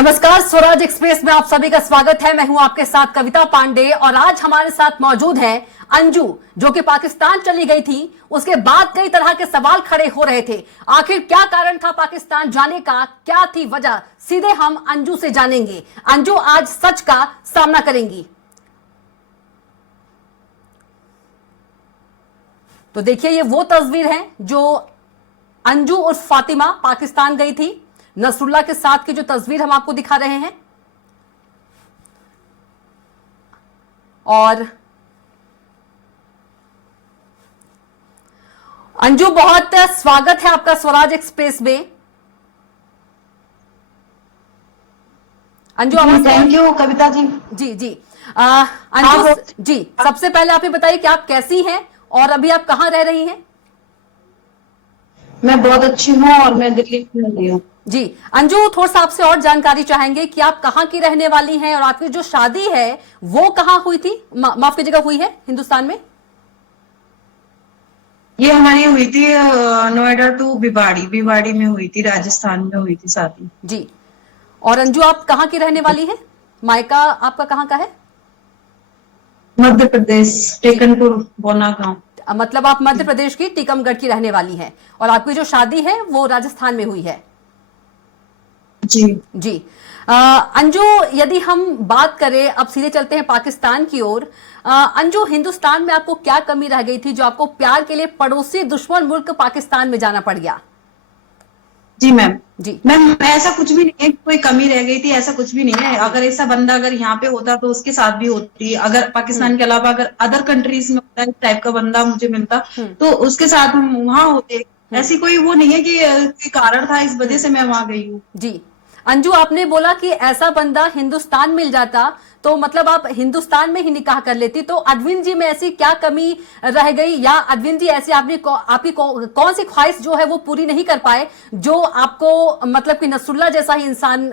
नमस्कार, स्वराज एक्सप्रेस में आप सभी का स्वागत है। मैं हूं आपके साथ कविता पांडे और आज हमारे साथ मौजूद है अंजू, जो कि पाकिस्तान चली गई थी। उसके बाद कई तरह के सवाल खड़े हो रहे थे। आखिर क्या कारण था पाकिस्तान जाने का, क्या थी वजह, सीधे हम अंजू से जानेंगे। अंजू आज सच का सामना करेंगी। तो देखिए, ये वो तस्वीर है जो अंजू उर्फ फातिमा पाकिस्तान गई थी। नसरुल्लाह के साथ की जो तस्वीर हम आपको दिखा रहे हैं। और अंजू, बहुत स्वागत है आपका स्वराज एक्सप्रेस में। Anju, thank you Kavita ji. जी जी अंजू जी, सबसे पहले आप ये बताइए कि आप कैसी हैं और अभी आप कहां रह रही हैं? मैं बहुत अच्छी हूँ और मैं दिल्ली में रही हूँ। जी अंजू, थोड़ा सा आपसे और जानकारी चाहेंगे कि आप कहाँ की रहने वाली हैं और आपकी जो शादी है वो कहाँ हुई थी, माफ कीजिएगा, हुई है हिंदुस्तान में? ये हमारी हुई थी नोएडा टू भिवाड़ी में हुई थी, राजस्थान में हुई थी शादी। जी। और अंजू, आप कहाँ की रहने वाली हैं? मायका आपका कहाँ का है? मध्य प्रदेश, टेकनपुर बोना गांव। मतलब आप मध्य प्रदेश की टीकमगढ़ की रहने वाली हैं और आपकी जो शादी है वो राजस्थान में हुई है। जी जी। अंजू, यदि हम बात करें, अब सीधे चलते हैं पाकिस्तान की ओर। अंजू, हिंदुस्तान में आपको क्या कमी रह गई थी जो आपको प्यार के लिए पड़ोसी दुश्मन मुल्क पाकिस्तान में जाना पड़ गया? जी मैम। जी मैम, ऐसा कुछ भी नहीं है, कोई कमी रह गई थी, ऐसा कुछ भी नहीं है। अगर ऐसा बंदा अगर यहाँ पे होता तो उसके साथ भी होती। अगर पाकिस्तान के अलावा अगर अदर कंट्रीज में होता, इस टाइप का बंदा मुझे मिलता तो उसके साथ हम वहां होते। ऐसी कोई वो नहीं है कि कोई कारण था इस वजह से मैं वहां गई हूँ। जी। अंजू, आपने बोला कि ऐसा बंदा हिंदुस्तान मिल जाता तो मतलब आप हिंदुस्तान में ही निकाह कर लेती, तो अद्विन जी में ऐसी क्या कमी रह गई, या अद्विन जी ऐसी आपकी कौन सी ख्वाहिश जो है वो पूरी नहीं कर पाए जो आपको मतलब कि नसरुल्लाह जैसा ही इंसान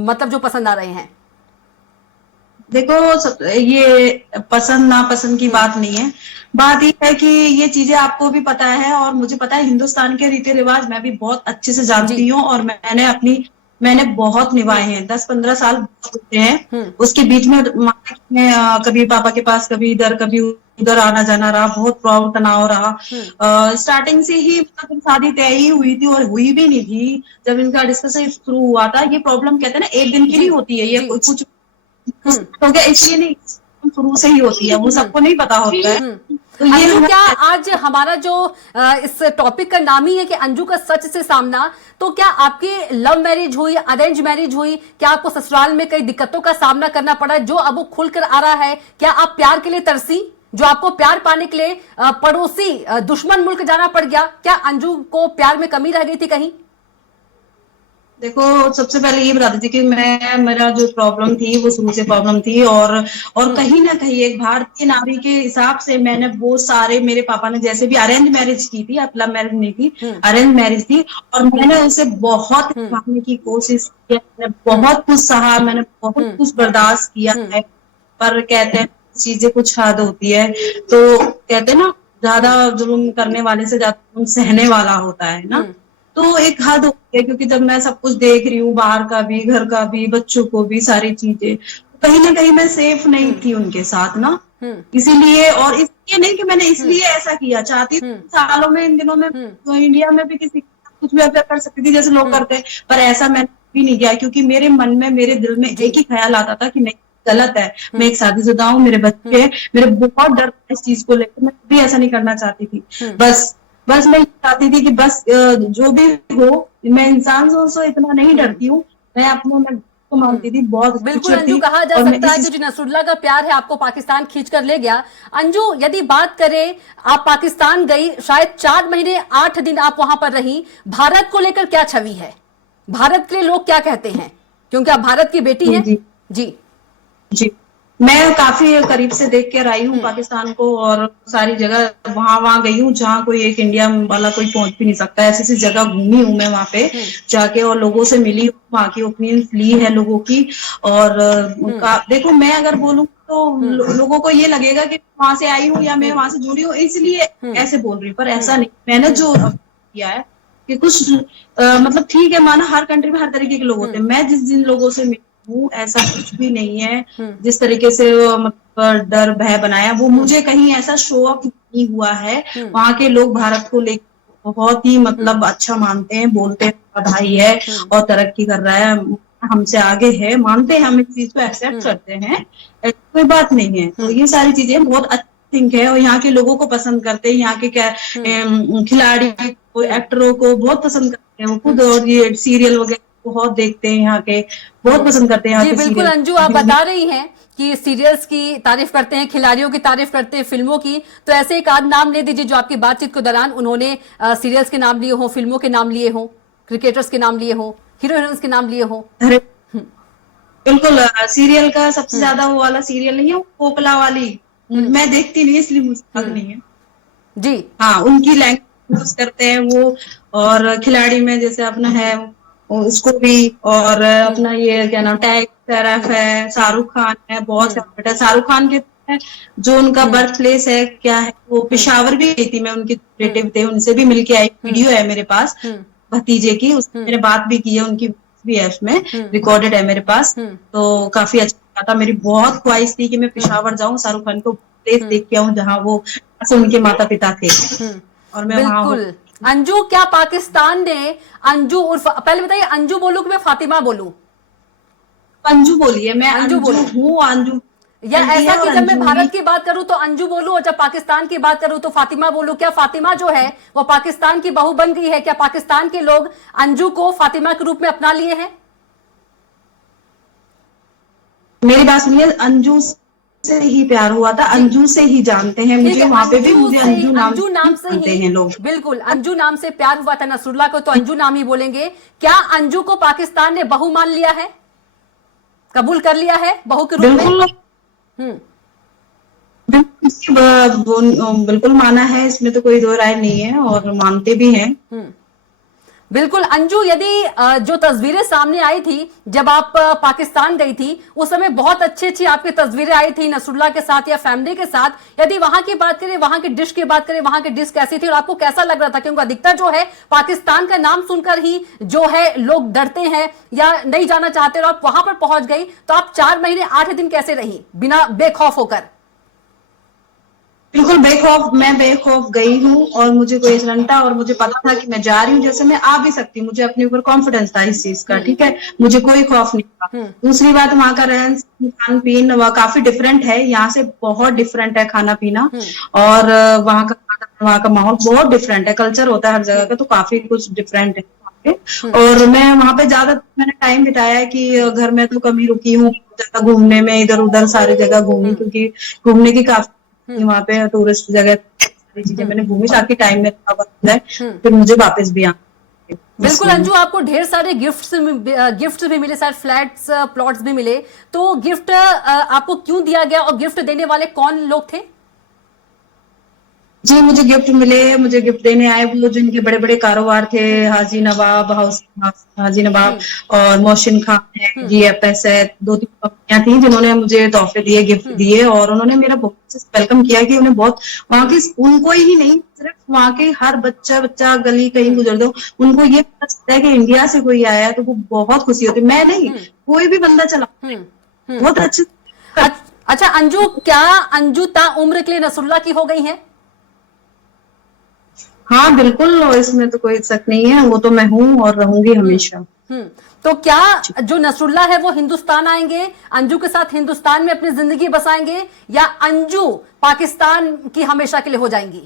मतलब जो पसंद आ रहे हैं? देखो, ये पसंद नापसंद की बात नहीं है। बात ये है कि ये चीजें आपको भी पता है और मुझे पता है, हिंदुस्तान के रीति रिवाज मैं भी बहुत अच्छे से जानती हूँ और मैंने बहुत निभाए हैं। 10-15 साल होते हैं। उसके बीच में कभी पापा के पास, कभी इधर कभी उधर आना जाना रहा, बहुत तनाव रहा। स्टार्टिंग से ही मतलब शादी तय ही हुई थी और हुई भी नहीं थी। जब इनका डिस्कशन शुरू हुआ था, ये प्रॉब्लम कहते हैं ना, एक दिन की नहीं होती है, ये कुछ हो गया इसलिए नहीं, शुरू से ही होती है, वो सबको नहीं पता होता है। तो ये क्या आज हमारा जो इस टॉपिक का नाम ही है कि अंजू का सच से सामना, तो क्या आपकी लव मैरिज हुई, अरेंज मैरिज हुई, क्या आपको ससुराल में कई दिक्कतों का सामना करना पड़ा जो अब वो खुलकर आ रहा है? क्या आप प्यार के लिए तरसी, जो आपको प्यार पाने के लिए पड़ोसी दुश्मन मुल्क जाना पड़ गया? क्या अंजू को प्यार में कमी रह गई थी कहीं? देखो, सबसे पहले ये बता देती कि मेरा जो प्रॉब्लम थी वो शुरू से प्रॉब्लम थी और कहीं ना कहीं एक भारतीय नारी के हिसाब से मैंने वो सारे, मेरे पापा ने जैसे भी अरेंज मैरिज की थी, लव मैरिज नहीं थी, अरेंज मैरिज थी, और मैंने उसे बहुत मानने की कोशिश की, मैंने बहुत कुछ सहा, मैंने बहुत कुछ बर्दाश्त किया है। पर कहते हैं चीजें कुछ हद होती है, तो कहते हैं ना, ज्यादा जुल्म करने वाले से ज्यादा जुल्म सहने वाला होता है ना। तो एक हद होती है, क्योंकि जब मैं सब कुछ देख रही हूँ, बाहर का भी, घर का भी, बच्चों को भी, सारी चीजें, कहीं ना कहीं मैं सेफ नहीं थी उनके साथ ना। इसीलिए, और इसलिए नहीं कि मैंने इसलिए ऐसा किया, चाहती सालों में, इन दिनों में तो इंडिया में भी किसी कुछ भी अफेयर कर सकती थी जैसे लोग करते हैं, पर ऐसा मैंने भी नहीं किया, क्योंकि मेरे मन में, मेरे दिल में एक ही ख्याल आता था कि नहीं, गलत है, मैं एक शादीशुदा हूँ, मेरे बच्चे हैं, मेरे बहुत डर था इस चीज को लेकर, मैं भी ऐसा नहीं करना चाहती थी। बस मैं चाहती थी कि बस जो भी हो, मैं इंसान से इतना नहीं डरती हूँ, मैं अपने में को मानती थी, बहुत बिल्कुल अच्छी अंजू, थी। कहा जा और मैं सकता है कि जो नसरुल्लाह का प्यार है आपको पाकिस्तान खींच कर ले गया। अंजू, यदि बात करें, आप पाकिस्तान गई, शायद 4 महीने 8 दिन आप वहां पर रही, भारत को लेकर क्या छवि है? भारत के लिए लोग क्या कहते हैं, क्योंकि आप भारत की बेटी हैं? जी जी जी, मैं काफी करीब से देख कर आई हूँ पाकिस्तान को, और सारी जगह वहां गई हूँ जहाँ कोई एक इंडिया वाला कोई पहुंच भी नहीं सकता। ऐसी ऐसी जगह घूमी हूँ मैं वहां पे जाके, और लोगों से मिली हूँ, वहां की ओपिनियन ली है लोगों की। और देखो, मैं अगर बोलूँ तो लोगों को ये लगेगा कि वहां से आई हूँ या मैं वहां से जुड़ी हूँ इसलिए ऐसे बोल रही हूँ, पर ऐसा नहीं। मैंने जो किया है कि कुछ मतलब ठीक है, माना हर कंट्री में हर तरीके के लोग होते हैं, मैं जिन लोगों से मिली हूँ ऐसा कुछ भी नहीं है। जिस तरीके से मतलब डर भय बनाया, वो मुझे कहीं ऐसा शो अप नहीं हुआ है। वहां के लोग भारत को लेकर बहुत ही मतलब अच्छा मानते हैं, बोलते हैं बधाई है और तरक्की कर रहा है, हमसे आगे है, मानते हैं, हम इस चीज को एक्सेप्ट करते हैं, ऐसी कोई बात नहीं है। तो ये सारी चीजें बहुत अच्छी थिंक है और यहाँ के लोगों को पसंद करते हैं, यहाँ के क्या खिलाड़ी को, एक्टरों को बहुत पसंद करते हैं वो खुद, और ये सीरियल वगैरह बहुत देखते हैं, यहाँ के बहुत पसंद करते हैं यहाँ जी के बिल्कुल सीरियल। अंजू, आप बता रही हैं कि सीरियल्स की तारीफ करते हैं, खिलाड़ियों की तारीफ करते हैं, फिल्मों की, तो ऐसे एक आध नाम ले दीजिए जो आपकी बातचीत के दौरान उन्होंने सीरियल्स के नाम लिए हो, फिल्मों के नाम लिए हो, क्रिकेटर्स के नाम लिए हो, हीरो हीरोइंस के नाम लिए हो। अरे बिल्कुल, सीरियल का सबसे ज्यादा वो वाला सीरियल नहीं है, वो पोपला वाली, मैं देखती नहीं इसलिए मुझे पता नहीं है। जी हाँ, उनकी लैंग्वेज यूज करते हैं वो। और खिलाड़ी में जैसे अपना है उसको भी, और अपना ये क्या नाम, टैग शेरफ है, शाहरुख खान है, बहुत फेवरेट है शाहरुख खान के। जो उनका बर्थ प्लेस है क्या है, वो पेशावर भी गई थी मैं, उनके रिलेटिव थे, उनसे भी मिलके आई, वीडियो है मेरे पास भतीजे की, उसमें मैंने बात भी की है, उनकी भी है उसमें, रिकॉर्डेड है मेरे पास। तो काफी अच्छा लगा था, मेरी बहुत ख्वाहिश थी कि मैं पेशावर जाऊं, शाहरुख खान को प्लेस देख के आऊं जहाँ वो उनके माता पिता थे, और मैं वहां हूँ। बिल्कुल। अंजू, क्या पाकिस्तान ने अंजू उर्फ, पहले बताइए अंजू बोलूं कि मैं फातिमा बोलूं? अंजू बोलिए, मैं अंजू अंजू बोलूं हूँ, अंजू या आंटी ऐसा है कि और जब मैं अंजू भारत ही। की बात करूं तो अंजू बोलूं और जब पाकिस्तान की बात करूं तो फातिमा बोलूं? क्या फातिमा जो है वो पाकिस्तान की बहू बन गई है? क्या पाकिस्तान के लोग अंजू को फातिमा के रूप में अपना लिए हैं? मेरी बात सुनिए, अंजू से ही प्यार हुआ था, जी अंजू से ही जानते हैं ठीक मुझे, है, वहां पे भी मुझे अंजू ही नाम से जानते ही, हैं लोग। बिल्कुल अंजू नाम से प्यार हुआ था नसरुल्लाह को, तो अंजू नाम ही बोलेंगे। क्या अंजू को पाकिस्तान ने बहू मान लिया है, कबूल कर लिया है बहू के रूप में? बिल्कुल हम्म बिल्कुल माना है, इसमें तो कोई दो राय नहीं है, और मानते भी हैं। बिल्कुल अंजू, यदि जो तस्वीरें सामने आई थी जब आप पाकिस्तान गई थी, उस समय बहुत अच्छी अच्छी आपकी तस्वीरें आई थी नसरुल्लाह के साथ या फैमिली के साथ, यदि वहां की बात करें, वहां की डिश की बात करें, वहां की डिश कैसी थी और आपको कैसा लग रहा था? क्योंकि अधिकतर जो है पाकिस्तान का नाम सुनकर ही जो है लोग डरते हैं या नहीं जाना चाहते, और आप वहां पर पहुंच गई, तो आप 4 महीने 8 दिन कैसे रही बिना बेखौफ होकर? बिल्कुल बेखौफ, मैं बेखौफ गई हूँ, और मुझे कोई ऐसा नहीं था, और मुझे पता था कि मैं जा रही हूँ, जैसे मैं आ भी सकती हूँ, मुझे अपने ऊपर कॉन्फिडेंस था इस चीज का, ठीक है, मुझे कोई खौफ नहीं था। दूसरी बात, वहाँ का रहन सहन, खान पीन वह काफी डिफरेंट है, यहाँ से बहुत डिफरेंट है खाना पीना, और वहाँ का माहौल बहुत डिफरेंट है, कल्चर होता है हर जगह का, तो काफी कुछ डिफरेंट है वहाँ पे। और मैं वहां पे ज्यादा मैंने टाइम बिताया है कि घर में तो कम ही रुकी हूँ, ज्यादा घूमने में, इधर उधर सारी जगह घूमी, क्योंकि घूमने की काफी वहाँ पे टूरिस्ट जगह सारी चीजें मैंने घूमी, ताकि टाइम में फिर मुझे वापस भी आना। बिल्कुल अंजू, आपको ढेर सारे गिफ्ट्स भी मिले, शायद फ्लैट्स प्लॉट्स भी मिले, तो गिफ्ट आपको क्यों दिया गया और गिफ्ट देने वाले कौन लोग थे? जी, मुझे गिफ्ट मिले, मुझे गिफ्ट देने आए वो जिनके बड़े बड़े कारोबार थे, हाजी नवाब हाजी नवाब और मोहसिन खान है, GFS है, 2-3 कंपनियां थी जिन्होंने मुझे तोहफे दिए, गिफ्ट दिए, और उन्होंने मेरा बहुत अच्छे से वेलकम किया, कि उन्हें बहुत, वहाँ की उनको ही नहीं, सिर्फ वहाँ के हर बच्चा गली कहीं गुजर दो, उनको ये पता चलता है कि इंडिया से कोई आया है, तो वो बहुत खुशी होती। मैं नहीं, कोई भी बंदा चला बहुत अच्छे। अच्छा अंजू, क्या अंजू ता उम्र के लिए नसरुल्लाह की हो गई है? हाँ बिल्कुल, इसमें तो कोई शक नहीं है, वो तो मैं हूँ और रहूंगी हमेशा। तो क्या जो नसरुल्लाह है वो हिंदुस्तान आएंगे, अंजू के साथ हिंदुस्तान में अपनी जिंदगी बसाएंगे, या अंजू पाकिस्तान की हमेशा के लिए हो जाएंगी?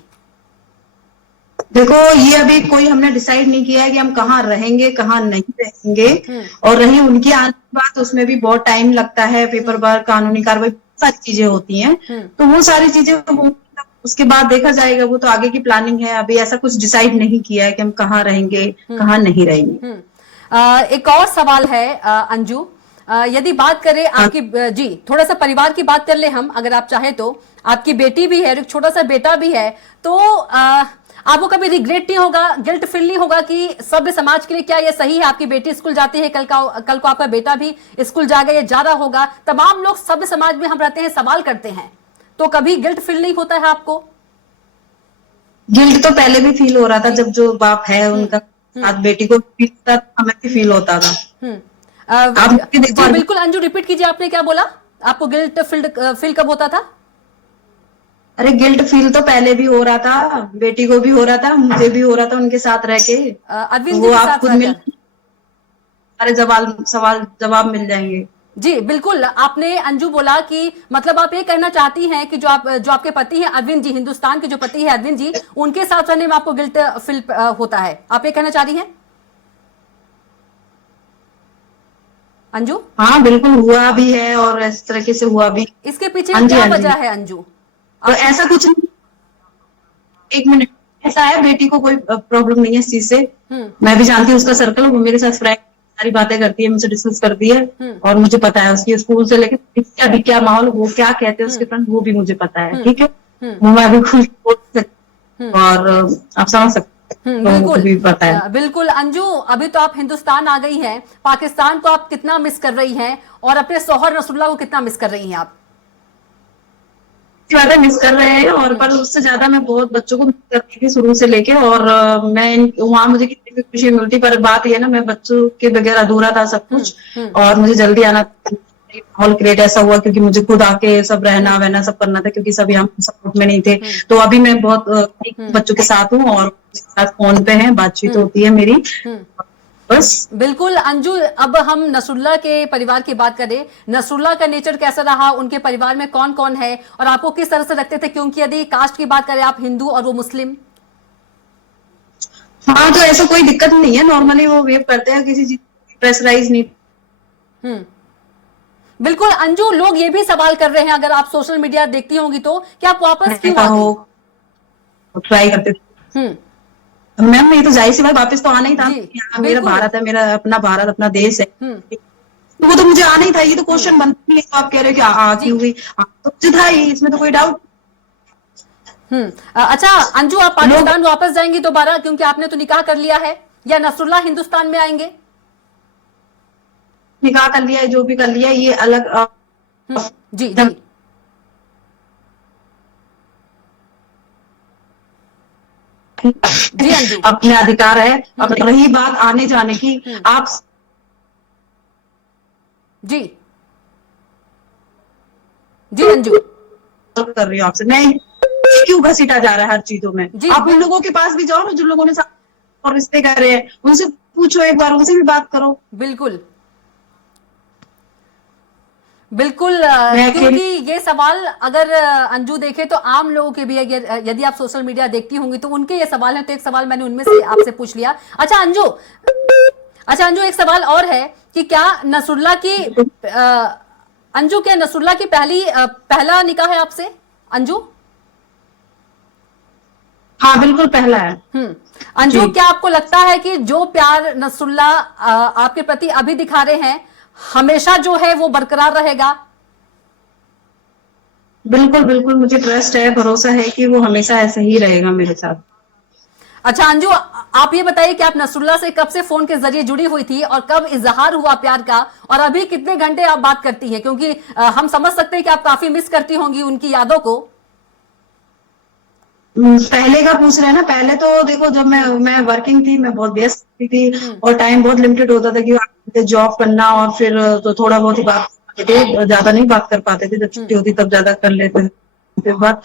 देखो, ये अभी कोई हमने डिसाइड नहीं किया है कि हम कहाँ रहेंगे कहाँ नहीं रहेंगे, और रही उनकी आने की बात, उसमें भी बहुत टाइम लगता है, पेपर वर्क, कानूनी कार्रवाई, सारी चीजें होती हैं, तो वो सारी चीजें उसके बाद देखा जाएगा, वो तो आगे की प्लानिंग है, अभी ऐसा कुछ डिसाइड नहीं किया है कि हम कहाँ रहेंगे कहाँ नहीं रहेंगे। एक और सवाल है अंजू, यदि बात करें आपकी, जी थोड़ा सा परिवार की बात कर ले हम, अगर आप चाहे तो। आपकी बेटी भी है, एक छोटा सा बेटा भी है, तो आपको कभी रिग्रेट नहीं होगा, गिल्ट फील नहीं होगा कि सभ्य समाज के लिए क्या ये सही है? आपकी बेटी स्कूल जाती है, कल को आपका बेटा भी स्कूल जाएगा या जा रहा होगा, तमाम लोग सभ्य समाज में हम रहते हैं, सवाल करते हैं, तो कभी गिल्ट फील नहीं होता है आपको? गिल्ट तो पहले भी फील हो रहा था, जब जो बाप है उनका साथ बेटी को फील होता था, हमें भी फील होता था। आप जी देखो बिल्कुल अंजू, रिपीट कीजिए, आपने क्या बोला? आपको गिल्ट फील कब होता था? अरे गिल्ट फील तो पहले भी हो रहा था, बेटी को भी हो रहा था, मुझे भी हो रहा था उनके साथ रह के। अरविंद जी वो के आप साथ खुद मिल, रहकर। सारे सवाल जवाब मिल जाएंगे। जी बिल्कुल, आपने अंजू बोला कि मतलब आप ये कहना चाहती हैं कि जो आपके पति हैं अरविंद जी, हिंदुस्तान के जो पति हैं अरविंद जी, उनके साथ रहने में आपको गिल्ट फील होता है, आप ये कहना चाह रही हैं अंजू? हाँ बिल्कुल, हुआ भी है और इस तरीके से हुआ भी। इसके पीछे हाँ जी, क्या हाँ जी। वजह है अंजू? तो ऐसा कुछ नहीं, एक मिनट, ऐसा है बेटी को कोई प्रॉब्लम नहीं है इस चीज से। मैं भी जानती हूँ उसका सर्कल, वो मेरे साथ फ्रैंक सारी बातें करती है, मुझसे डिस्कस करती है। और मुझे पता है उसकी स्कूल से लेकर अभी क्या माहौल, वो क्या कहते हैं उसके फ्रेंड, वो भी मुझे पता है। ठीक है, वो मैं अभी खुद बोल सकती हूँ और आप समझ सकते हैं, लोगों को बिल्कुल भी पता है। बिल्कुल अंजू, अभी तो आप हिंदुस्तान आ गई हैं, पाकिस्तान को आप कितना मिस कर रही हैं और अपने शौहर नसरुल्लाह को कितना मिस कर रही हैं आप? ज्यादा मिस कर रहे हैं, और पर उससे ज्यादा मैं बहुत बच्चों को मिस करती थी शुरू से लेके। और मैं वहां मुझे कितनी भी खुशी मिलती, पर बात ये ना, मैं बच्चों के बगैर अधूरा था सब कुछ। और मुझे जल्दी आना, माहौल क्रिएट ऐसा हुआ क्योंकि मुझे खुद आके सब रहना वहना सब करना था, क्योंकि सब यहाँ सपोर्ट में नहीं थे। तो अभी मैं बहुत बच्चों के साथ हूँ और उनके साथ फोन पे है, बातचीत होती है मेरी, बस। बिल्कुल अंजू, अब हम नसरुल्लाह के परिवार की बात करें, नसरुल्लाह का नेचर कैसा रहा, उनके परिवार में कौन कौन है और आपको किस तरह से रखते थे? क्योंकि यदि कास्ट की बात करें, आप हिंदू और वो मुस्लिम। हाँ, तो ऐसा कोई दिक्कत नहीं है, नॉर्मली वो वेव करते हैं, किसी चीज प्रेशराइज नहीं। बिल्कुल अंजू, लोग ये भी सवाल कर रहे हैं, अगर आप सोशल मीडिया देखती होंगी तो, कि आप वापस क्यों आ गई? ट्राई करते थे मैम, ये तो जाहिर सी बात, वापस तो आना ही था। यहाँ मेरा भारत है, मेरा अपना भारत, अपना देश है, तो वो तो मुझे आना ही था। ये तो क्वेश्चन बनता नहीं है, तो आप कह रहे हो कि क्यों हुई, तो मुझे था ही, इसमें तो कोई डाउट। अच्छा अंजू, आप पाकिस्तान वापस जाएंगी दोबारा, क्योंकि आपने तो निकाह कर लिया है, या नसरुल्लाह हिंदुस्तान में आएंगे? निकाह कर लिया है, जो भी कर लिया है, ये अलग जी जी जी अंजू, अपने अधिकार है। अब रही बात आने जाने की, आप जी जी अंजू, कर रही हो, आपसे मैं क्यों घसीटा जा रहा है हर चीजों में? आप उन लोगों के पास भी जाओ ना, जिन लोगों ने और रिश्ते कर रहे हैं, उनसे पूछो, एक बार उनसे भी बात करो। बिल्कुल बिल्कुल, क्योंकि ये सवाल अगर अंजू देखे तो आम लोगों के भी है, यदि आप सोशल मीडिया देखती होंगी तो उनके ये सवाल हैं, तो एक सवाल मैंने उनमें से आपसे पूछ लिया। अच्छा अंजू, एक सवाल और है कि क्या नसरुल्लाह की अंजू, क्या नसरुल्लाह की पहला निकाह है आपसे अंजू? हाँ बिल्कुल, पहला है। अंजू, क्या आपको लगता है कि जो प्यार नसरुल्लाह आपके प्रति अभी दिखा रहे हैं, हमेशा जो है वो बरकरार रहेगा? बिल्कुल बिल्कुल, मुझे ट्रस्ट है, भरोसा है कि वो हमेशा ऐसे ही रहेगा मेरे साथ। अच्छा अंजू, आप ये बताइए कि आप नसरुल्लाह से कब से फोन के जरिए जुड़ी हुई थी और कब इजहार हुआ प्यार का, और अभी कितने घंटे आप बात करती हैं? क्योंकि हम समझ सकते हैं कि आप काफी मिस करती होंगी उनकी यादों को। पहले का पूछ रहे हैं ना? पहले तो देखो, जब मैं वर्किंग थी, मैं बहुत व्यस्त थी और टाइम बहुत लिमिटेड होता था कि जॉब करना, और फिर तो थोड़ा बहुत ही बात करते थे, ज्यादा नहीं बात कर पाते थे। जब छुट्टी होती तब ज्यादा कर लेते थे। फिर बात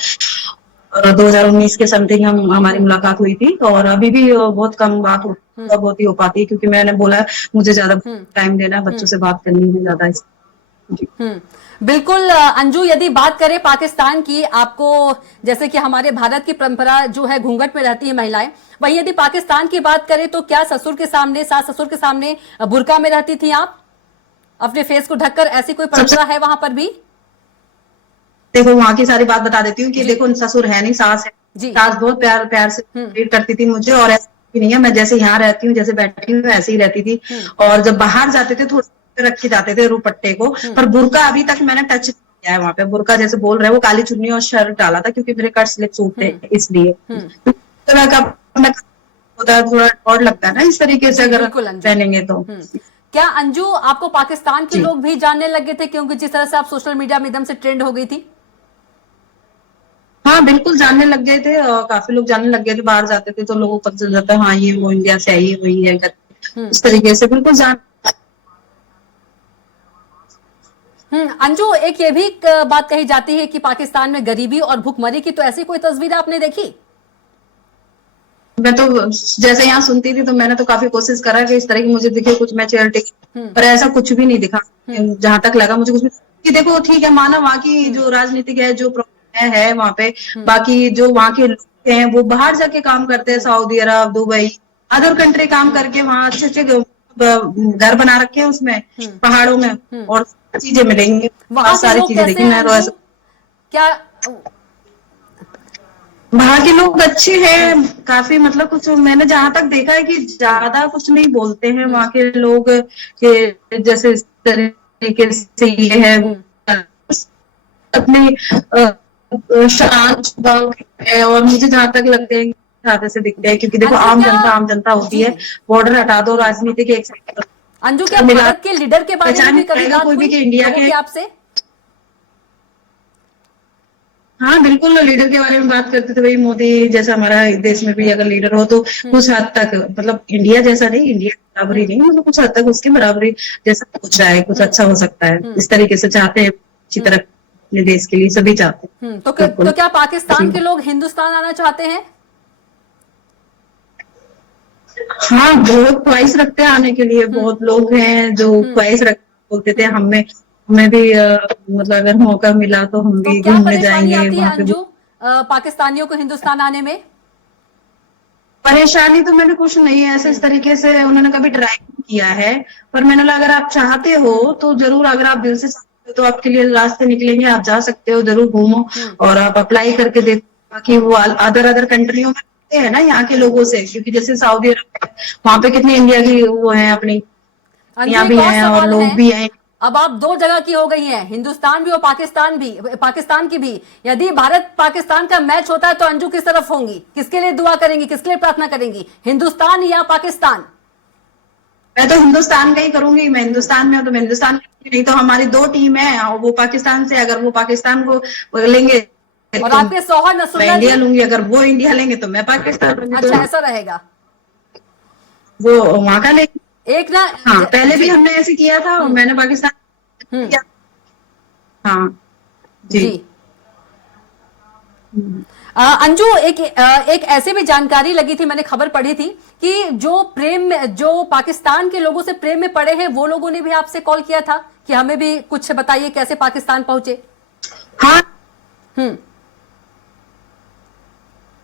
2019 के समथिंग हमारी मुलाकात हुई थी, और अभी भी बहुत कम बात बहुत ही हो पाती है, क्योंकि मैंने बोला मुझे ज्यादा टाइम देना है, बच्चों से बात करनी है ज्यादा। बिल्कुल अंजू, यदि बात करें पाकिस्तान की, आपको जैसे कि हमारे भारत की परंपरा जो है घूंघट में रहती है महिलाएं, वहीं यदि पाकिस्तान की बात करें तो क्या ससुर के सामने, सास ससुर के सामने बुर्का में रहती थी आप, अपने फेस को ढककर? ऐसी कोई परंपरा है वहां पर भी? देखो, वहां की सारी बात बता देती हूँ कि देखो, ससुर है नहीं, सास है। सास बहुत प्यार से ट्रीट करती थी मुझे, और ऐसा नहीं है, मैं जैसे यहाँ रहती हूँ, जैसे बैठी हूँ, ऐसे ही रहती थी। और जब बाहर जाते थे थोड़ा रखे जाते थे रुपट्टे को, पर बुर्का अभी तक मैंने टच नहीं किया है वहां पे। बुर्का जैसे बोल रहे हैं, वो काली चुन्नी और शर्ट डाला था, क्योंकि मेरे कट स्लिप सूट थे, इसलिए होता है, थोड़ा और लगता है ना इस तरीके से अगर पहनेंगे तो। क्या अंजू, आपको पाकिस्तान के लोग भी जानने लगे थे, क्योंकि जिस तरह से आप सोशल मीडिया में एकदम से ट्रेंड हो गई थी? हाँ बिल्कुल जानने लग गए थे, काफी लोग जानने लग गए थे, बाहर जाते थे तो लोगों को पता चल जाता है हाँ ये वो इंडिया से आई है, वही है करके, हम्म। इस तरीके से बिल्कुल जान। अंजू, एक ये भी बात कही जाती है कि पाकिस्तान में गरीबी और भुखमरी की, तो ऐसी कोई तस्वीर आपने देखी? मैं तो जैसे यहाँ सुनती थी तो मैंने तो काफी कोशिश करा कि इस तरह की मुझे दिखे कुछ, मैं चैरिटी, पर ऐसा कुछ भी नहीं दिखा। जहां तक लगा मुझे कुछ भी कि देखो ठीक है, माना वहाँ की जो राजनीतिक है, जो प्रॉब्लम है वहाँ पे, बाकी जो वहाँ के लोग हैं वो बाहर जाके काम करते हैं, सऊदी अरब, दुबई, अदर कंट्री काम करके वहाँ अच्छे अच्छे घर बना रखे हैं उसमें पहाड़ों में, और चीजें मिलेंगी, वहां के सारी लोग चीजें कैसे देखी हैं मैं तो अंजू? ऐसा। क्या? वहाँ के लोग अच्छे हैं काफी, मतलब कुछ मैंने जहां तक देखा है कि ज्यादा कुछ नहीं बोलते हैं वहाँ के लोग, कि जैसे इस तरीके से ये है वो अपने शांत स्वभाव है, और मुझे जहां तक लगता है ज्यादा से दिखते हैं, क्योंकि देखो अंजू, आम जनता होती जी है, बॉर्डर हटा दो, राजनीति के एक साइड अंजू, क्या मिला, भारत के लीडर के बारे में पहचान भी नहीं कभी पाएगा बात कोई भी हुई कि इंडिया लोगों के। की आपसे? हाँ बिल्कुल, लीडर के बारे में बात करते थे, भाई मोदी जैसा हमारा देश में भी अगर लीडर हो तो कुछ हद तक, मतलब इंडिया जैसा नहीं, इंडिया की बराबरी नहीं, मतलब कुछ हद तक उसकी बराबरी जैसा कुछ है, कुछ अच्छा हो सकता है, इस तरीके से चाहते हैं अच्छी तरह अपने देश के लिए, सभी चाहते हैं। तो बिल्कुल क्या पाकिस्तान जी। के लोग हिंदुस्तान आना चाहते हैं? हाँ बहुत ख्वाहिश रखते हैं आने के लिए, बहुत लोग हैं जो ख्वाहिश रख बोलते थे हमें, हमें भी मतलब अगर मौका मिला तो हम तो भी क्या घूमने परेशानी जाएंगे आती है वहां पे। अंजू, पाकिस्तानियों को हिंदुस्तान आने में? परेशानी तो मैंने कुछ नहीं है ऐसे, इस तरीके से उन्होंने कभी ट्राई नहीं किया है, पर मैंने बोला अगर आप चाहते हो तो जरूर, अगर आप दिल से चाहते हो तो आपके लिए रास्ते निकलेंगे, आप जा सकते हो, जरूर घूमो और आप अप्लाई करके देखो, ताकि वो अदर अदर कंट्रियों में रहते हैं ना यहाँ के लोगों से, क्योंकि जैसे सऊदी अरब वहां पे कितनी इंडिया की वो है अपनी, अंजू, यहाँ एक भी और हैं और सवाल है। लोग भी हैं। अब आप दो जगह की हो गई हैं, हिंदुस्तान भी और पाकिस्तान भी, पाकिस्तान की भी। यदि भारत पाकिस्तान का मैच होता है तो अंजू किस तरफ होंगी, किसके लिए दुआ करेंगी, किसके लिए प्रार्थना करेंगी, हिंदुस्तान या पाकिस्तान? मैं तो हिंदुस्तान का ही करूंगी, मैं हिंदुस्तान में हूँ तो मैं हिंदुस्तान का, नहीं तो हमारी दो टीम है और वो पाकिस्तान से, अगर वो पाकिस्तान को लेंगे और तो आपके सोहर मैं नसरुल्ला इंडिया जी? लूंगी, अगर वो इंडिया लेंगे तो मैं पाकिस्तान लूंगी, तो अच्छा, ऐसा रहेगा। वो वहां का लेंगे। एक ना हाँ पहले भी जी। हमने ऐसे किया था और मैंने पाकिस्तान किया। हाँ जी। जी। अंजू, एक ऐसे भी जानकारी लगी थी, मैंने खबर पढ़ी थी कि जो पाकिस्तान के लोगों से प्रेम में पड़े हैं वो लोगों ने भी आपसे कॉल किया था कि हमें भी कुछ बताइए कैसे पाकिस्तान पहुंचे। हाँ हम्म।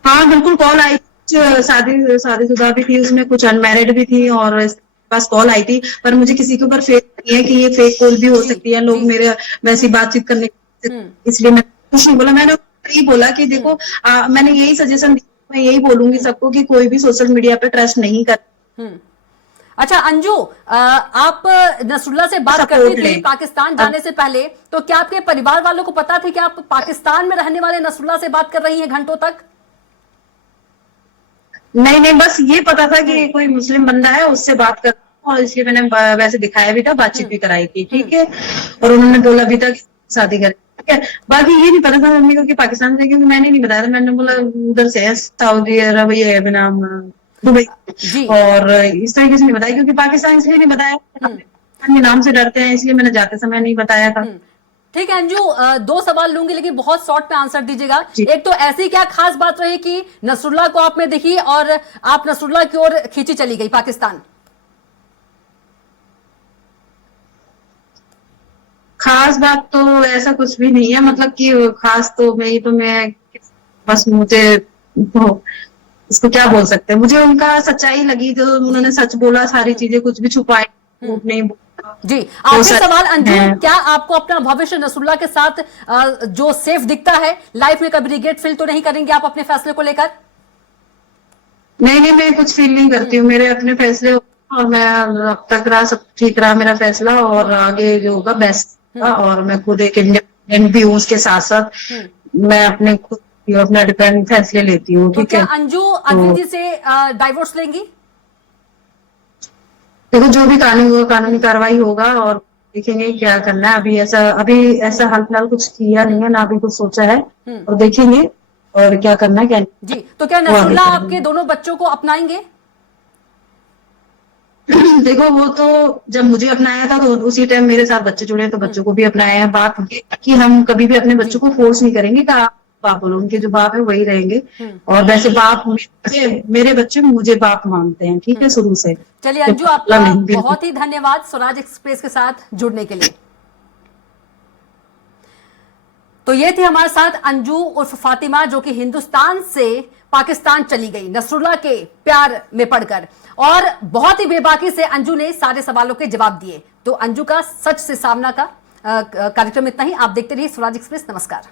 हाँ बिल्कुल कॉल आई, कुछ शादीशुदा भी थी उसमें, कुछ अनमैरिड भी थी, और पास कॉल आई थी, पर मुझे किसी के ऊपर फेक नहीं है कि ये फेक कॉल भी हो जी सकती है, लोग जी। मेरे वैसी बातचीत करने, इसलिए मैं कुछ नहीं बोला, मैंने यही बोला कि देखो मैंने यही सजेशन दिया, मैं यही बोलूंगी सबको कि कोई भी सोशल मीडिया पे ट्रस्ट नहीं कर। अच्छा अंजू, आप नसरुल्ला से बात करती सपोर्ट थी ले। पाकिस्तान जाने से पहले, तो क्या आपके परिवार वालों को पता था कि आप पाकिस्तान में रहने वाले नसरुल्ला से बात कर रही हैं घंटों तक? नहीं नहीं, बस ये पता था कि कोई मुस्लिम बंदा है उससे बात कर, और इसलिए मैंने वैसे दिखाया भी था, बातचीत भी कराई थी, ठीक है, और उन्होंने बोला भी था कि शादी करें, ठीक है। बाकी ये नहीं पता था मम्मी को कि पाकिस्तान से, क्योंकि मैंने नहीं बताया था, मैंने बोला उधर से है, सऊदी अरब, ये नाम दुबई, और इस तरीके से नहीं बताया, क्योंकि पाकिस्तान इसलिए नहीं बताया, पाकिस्तान के नाम से डरते हैं, इसलिए मैंने जाते समय नहीं बताया था। ठीक है अंजू, दो सवाल लूंगी लेकिन बहुत शॉर्ट में आंसर दीजिएगा। एक तो ऐसी क्या खास बात रही कि नसरुल्ला को आप में दिखी और आप नसरुल्ला की ओर खींची चली गई पाकिस्तान? खास बात तो ऐसा कुछ भी नहीं है, मतलब कि खास तो मैं बस मुझे तो इसको क्या बोल सकते हैं, मुझे उनका सच्चाई लगी, जो उन्होंने सच बोला, सारी चीजें कुछ भी छुपाई, झूठ नहीं बोला। जी, आखिरी सवाल अंजू, क्या आपको अपना भविष्य नसरुल्ला के साथ जो सेफ दिखता है, लाइफ में कभी रिग्रेट फील तो नहीं करेंगे आप अपने फैसले को लेकर? नहीं नहीं, मैं कुछ फील नहीं करती हूँ, मेरे अपने फैसले, और मैं अब तक रहा सब ठीक रहा मेरा फैसला, और आगे जो होगा बेस्ट होगा, और मैं खुद एक इंडिपेंडेंट भी हूँ, उसके साथ साथ मैं अपने खुद अपना डिपेंडेंट फैसले लेती हूँ, ठीक है। तो क्या अंजू अदवी जी से डाइवोर्स लेंगी? देखो जो भी कानूनी कार्रवाई होगा, और देखेंगे क्या करना है, अभी ऐसा हाल फिलहाल कुछ किया नहीं है, ना अभी कुछ सोचा है, और देखेंगे और क्या करना है क्या नहीं। जी, तो क्या वो आगे नसरुल्लाह करेंगे। आपके दोनों बच्चों को अपनाएंगे? देखो वो तो जब मुझे अपनाया था तो उसी टाइम मेरे साथ बच्चे जुड़े हैं, तो बच्चों को भी अपनाया है। बात ये है कि हम कभी भी अपने बच्चों जी। को फोर्स नहीं करेंगे कि आप बाप बोलो, उनके जो बाप है वही रहेंगे। हम्म। और वैसे बाप मेरे बच्चे मुझे बाप मानते हैं, ठीक है, शुरू से। चलिए कि अंजू, पापा आपका नहीं, बिल्कुल। बहुत ही धन्यवाद स्वराज एक्सप्रेस के साथ जुड़ने के लिए। तो ये थी हमारे साथ अंजू उर्फ फातिमा, जो कि हिंदुस्तान से पाकिस्तान चली गई नसरुल्लाह के प्यार में पड़कर, और बहुत ही बेबाकी से अंजू ने सारे सवालों के जवाब दिए। तो अंजू का सच से सामना का कार्यक्रम इतना ही। आप देखते रहिए स्वराज एक्सप्रेस। नमस्कार।